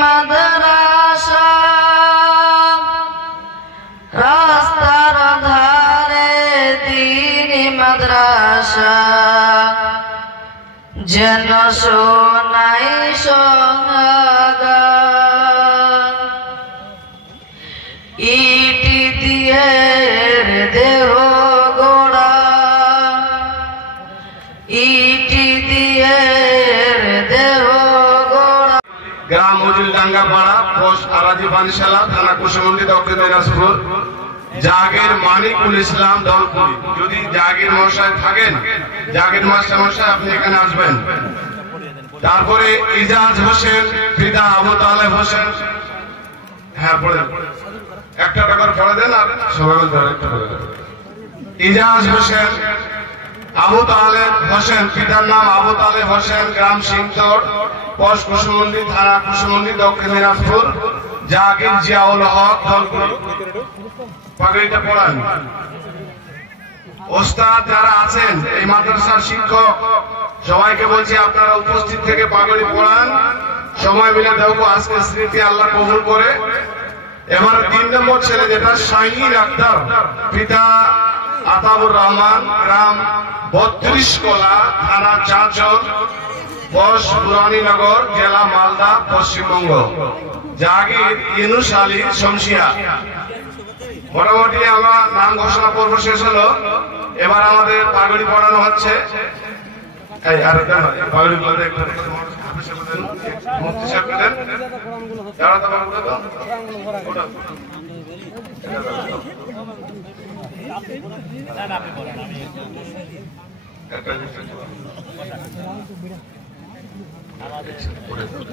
মাদ্রাসা রাস্তার ধারে দিনী মাদ্রাসা যেন শোনাই সোহাগান ইটি দিয়ে দেহ গোড়া ইটি দিয়ে দেহ গোড়া। গ্রাম মজুলডাঙ্গা পাড়া, পোস্ট আরাজি বানিশালা, থানা কুশমন্ডি, দক্ষিণ দিনাজপুর। জাগির মানিকুল ইসলাম দলপুরি। যদি জাগির মশাই থাকেন, জাগির মাস্টার মশাই, আপনি এখানে আসবেন। তারপরে ইজাজ হোসেন, পিতা আবু তালেব হোসেন। হ্যাঁ, পড়ে একটা টাকার পড়ে দেন আর সবাই ধরে একটা পড়ে দেন। ইজাজ হোসেন, আবু তালেব হোসেন, পিতার নাম আবু তালেব হোসেন, গ্রাম সিংতর, পোস্ট কুশমন্ডি, থানা কুশমন্ডি, দক্ষিণ দিনাজপুর। জাগির জিয়াউল হক দলপুরি। পাগড়িটা পড়ান। ওস্তাদ যারা আছেন, এই মাদ্রাসার শিক্ষক, সবাইকে বলছি আপনারা উপস্থিত থেকে পাগড়ি পড়ান। সময় মিলে দেখবো আজকে স্মৃতি আল্লাহ কবুল করে। এবার 3 নম্বর ছেলে যেটা শাহিন আক্তার, পিতা আতাবুর রহমান, গ্রাম 32 কলা, থানা চাঁচল, পোস্ট পুরানীনগর, জেলা মালদা, পশ্চিমবঙ্গ। জাগির ইউনুস আলী শমশিয়া। মোটামুটি আমরা নাম ঘোষণা পর্ব শেষ হলো। এবার আমাদের পাগড়ি পড়ানো হচ্ছে। এই আর পাগড়ি বলতে একটু মুফতি সাহেব দেন। যারা তো বাবু তো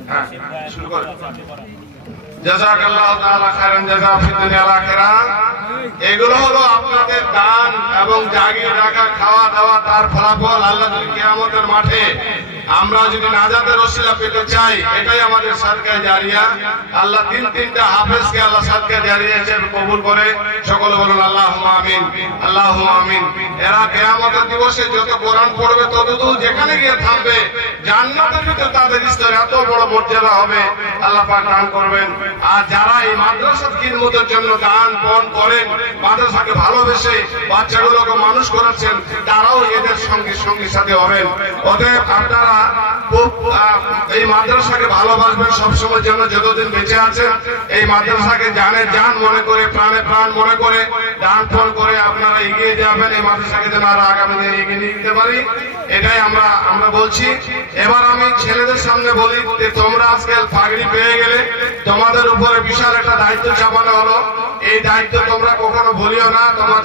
হ্যাঁ, শুরু করুন। জাযাকাল্লাহু তাআলা খায়রান জাযা ফিদ দুনিয়া ওয়াল আখিরাহ। এগুলো হলো আপনাদের দান এবং জাগির রাখা, খাওয়া দাওয়া, তার ফলাফল আল্লাহ কিয়ামতের মাঠে আমরা যদি নাজাতের ওসিলা পেতে চাই, এটাই আমাদের সাদকা জারিয়া। আল্লাহ তিনটা হাফেজকে আল্লাহ সাদকা জারিয়া হিসেবে কবুল করে। সকলে বলুন আল্লাহুম্মা আমিন, আল্লাহুম্মা আমিন। এরা কিয়ামতের দিবসে যত কোরআন পড়বে ততদূর যেখানে গিয়ে থামবে, জান্নাতের ভিতরে তাদের স্তরে এত বড় মর্যাদা হবে, আল্লাহ পাক দান করবেন। আর যারা এই মাদ্রাসার খিদমতের জন্য দান পণ করেন, মাদ্রাসাকে ভালোবেসে বাচ্চাগুলোকে মানুষ করাচ্ছেন, তারাও এদের সঙ্গে সাথে হবেন। অতএব আপনারা এই মাদ্রাসাকে ভালোবাসবেন সবসময় জন্য, যতদিন বেঁচে আছেন। এই মাদ্রাসাকে জানের জান মনে করে, প্রাণে প্রাণ মনে করে, দান পণ করে আপনারা এগিয়ে যাবেন। এই মাদ্রাসাকে যেন আরো আগামী দিনে এগিয়ে নিয়ে যেতে পারি, এটাই আমরা বলছি। এবার আমি ছেলেদের সামনে বলি যে তোমরা আজকে পাগড়ি পেয়ে গেলে, তোমাদের উপরে বিশাল একটা দায়িত্ব চাপানো হলো। এই দায়িত্ব তোমরা কখনো ভুলিও না। তোমরা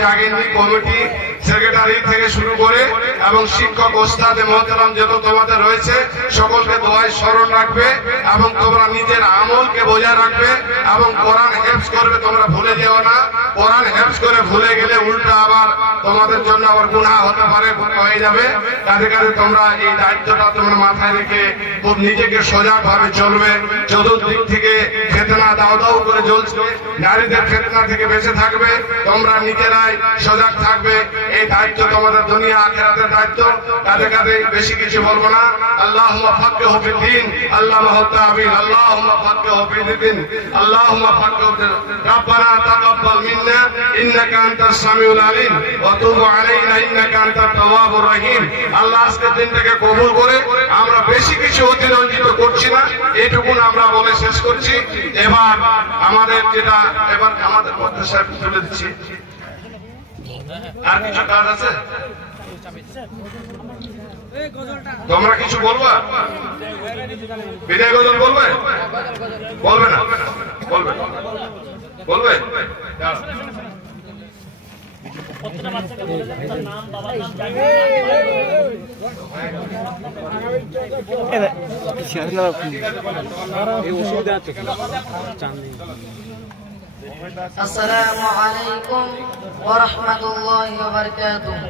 জাগির কমিটি, সেক্রেটারি থেকে শুরু করে এবং শিক্ষক, ওস্তাদে মোহতারাম যত তোমাদের রয়েছে, সকলকে দোয়ায় স্মরণ রাখবে এবং তোমরা নিজের আমলকে বজায় রাখবে এবং কোরআন হেফজ করবে। তোমরা ভুলে যেও না। কোরআন হেফজ করে ভুলে গেলে উল্টা আবার তোমাদের জন্য আবার গুনাহ হতে পারে, হয়ে যাবে। কাজে তোমরা এই দায়িত্বটা তোমরা মাথায় রেখে খুব নিজেকে সজাগ ভাবে চলবে। চতুর্দিক থেকে ফিতনা দাও দাও করে জ্বলছে, নারীদের ফিতনা থেকে বেঁচে থাকবে। তোমরা নিজেরাই সজাগ থাকবে। এই দায়িত্ব তোমাদের দুনিয়া আখিরাতের দায়িত্ব। কাঁধে বেশি কিছু বলবো না। আল্লাহুম্মা ফাক্কিহু ফিদ্দীন, আল্লাহুম্মা তাবিন, আল্লাহুম্মা ফাক্কিহু ফিদ্দীন, আল্লাহুম্মা ফাক্কিহু ফিদ্দীন। রব্বানা তাকাব্বাল মিন্না ইন্নাকা আনতাস সামিউল আলিম ওয়া তুব আলাইনা ইন্নাকা আনতাত তাওয়াবুর রহিম। আল্লাহ আজকের দিনটাকে কবুল করে। আমরা বেশি কিছু অতিরঞ্জিত করছি না, এইটুকুন আমরা বলে শেষ করছি। এবার আমাদের মধ্যে সাহেব তুলে দিচ্ছি। আর কিছু কাজ আছে? তোমরা কিছু বলবা? বিদায় গজল বলবে? বলবে না? বলবে? আসসালামু আলাইকুম ওয়া রাহমাতুল্লাহি ওয়া বারাকাতুহু।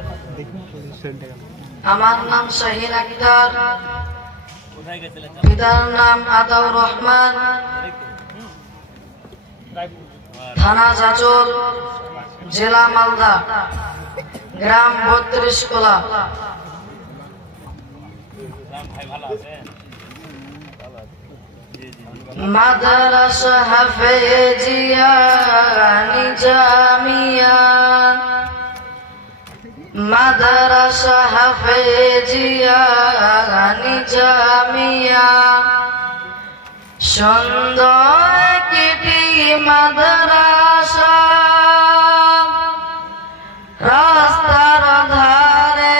আমার নাম শাহিন আক্তার, পিতার নাম আতাউর রহমান, থানা চাঁচল, জেলা মালদা, গ্রাম 32 কলা। ভাই ভালো আছেন? মাদ্রাসা হাফেজিয়া নিজামিয়া মাদ্রাসা হাফেজিয়া নিজামিয়া সুন্দর একটি মাদ্রাসা রাস্তার ধারে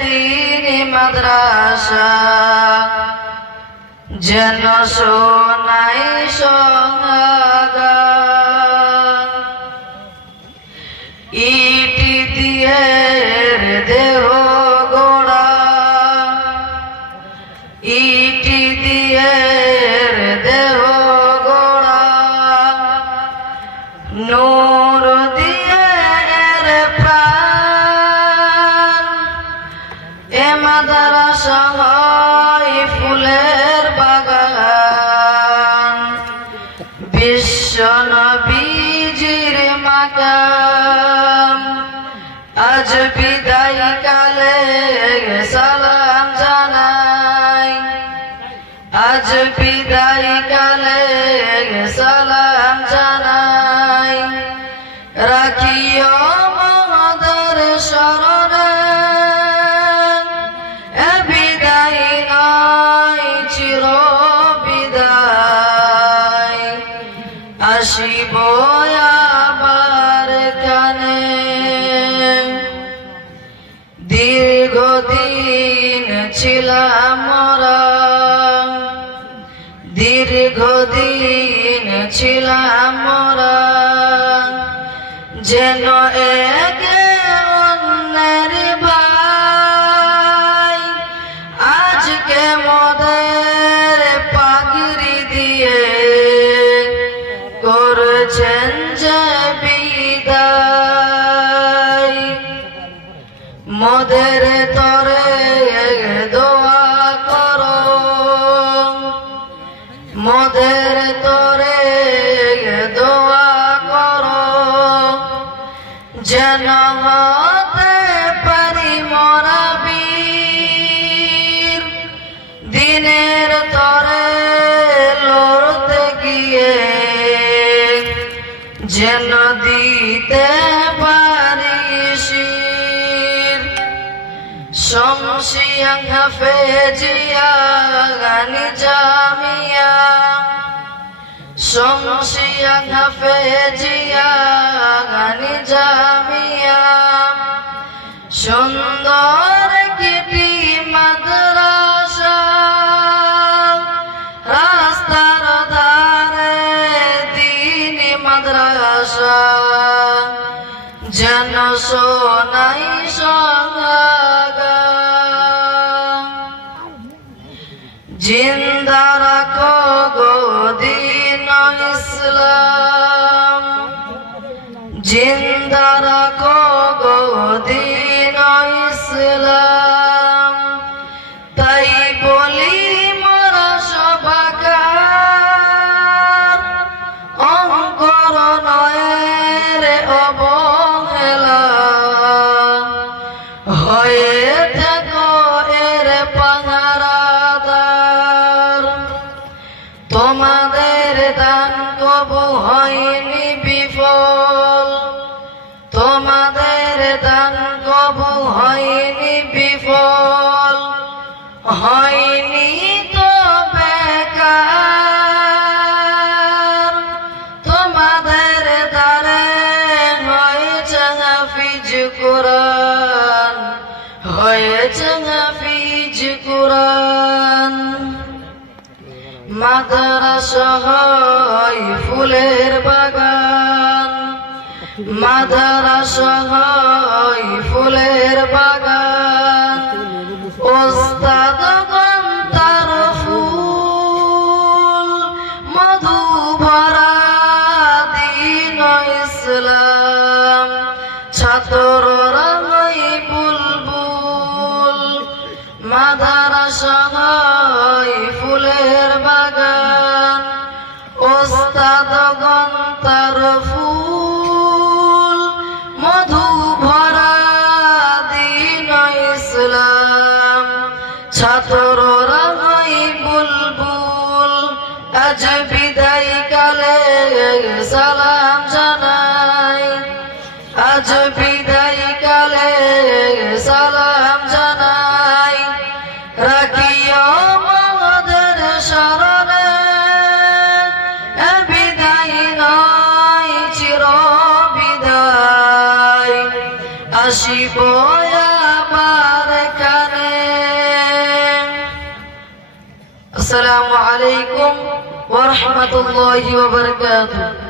দিনী মাদ্রাসা যেন শোনাই সঙ্গাগান ইটি দিয়ে দেহ গোড়া ইটি দিয়ে দেহ গোড়া নূর দিয়ে প্রাণ এ মাদ্রাসা হয় ফুলের বাগান বিশ্ব নবীজির মাকাম আজ বিদায় কালে সালাম জানাই আজ বিদায় কালে সালাম জানাই রাখিও মহাদের শরণে এ বিদায় নয় চির বিদায় আসিব আবার কানে দীর্ঘদিন ছিলাম মোরা দীর্ঘদিন ছিলাম মোরা যেন একে অন্যের ভাই আজকে মোদের পাগড়ি দিয়ে করছেন যে বিদায় মোদের তরে দোয়া করো মোদের তরে দোয়া করো যেন হতে পারি মোরা বীর দিনের তরে লড়তে গিয়ে যেন দিতে পারি শির শমসিয়াং হাফেজিয়া নিজামিয়া শমসিয়াং হাফেজিয়া নিজামিয়া সুন্দর একটি মাদ্রাসা রাস্তার ধারে দিনী মাদ্রাসা যেন শোনাই সঙ্গাগান জিন্দা রাখো গো দ্বীন ইসলাম জিন্দা রাখো গো দ্বীন ইসলাম তাই বলি মোরা সবাকার অঙ্কর নয়ের অবহেলা হয়ে থাকো এর পাহারাদার তোমাদের দান কবু হয়নি বিফল তোমাদের দান কবু হয়নি বিফল হয়নি তো বেকার তোমাদের দ্বারে হয়েছে হাফিজ কুরআন হয়েছে হাফিজ কুরআন মাদ্রাসা হয় ফুলের বাগান মাদ্রাসা হয় ফুলের বাগান ওস্তাদগণ তার ফুল মধু ভরা দ্বীন ইসলাম ছাত্ররা হয় বুলবুল মাদ্রাসা হয় ফুলের বাগান ওস্তাদগণ তার ফুল মধু ভরা দ্বীন ইসলাম ছাত্ররা হয় বুলবুল আজ বিদায় কালে সালাম জানাই, আজ বিদায় কালে সালাম জানাই, রাখিও আমাদের শরণে, বিদায় নয় চির বিদায়, আসিব আমার কানে। আসসালামু আলাইকুম ওয়া রাহমাতুল্লাহি ওয়া বারাকাতুহু।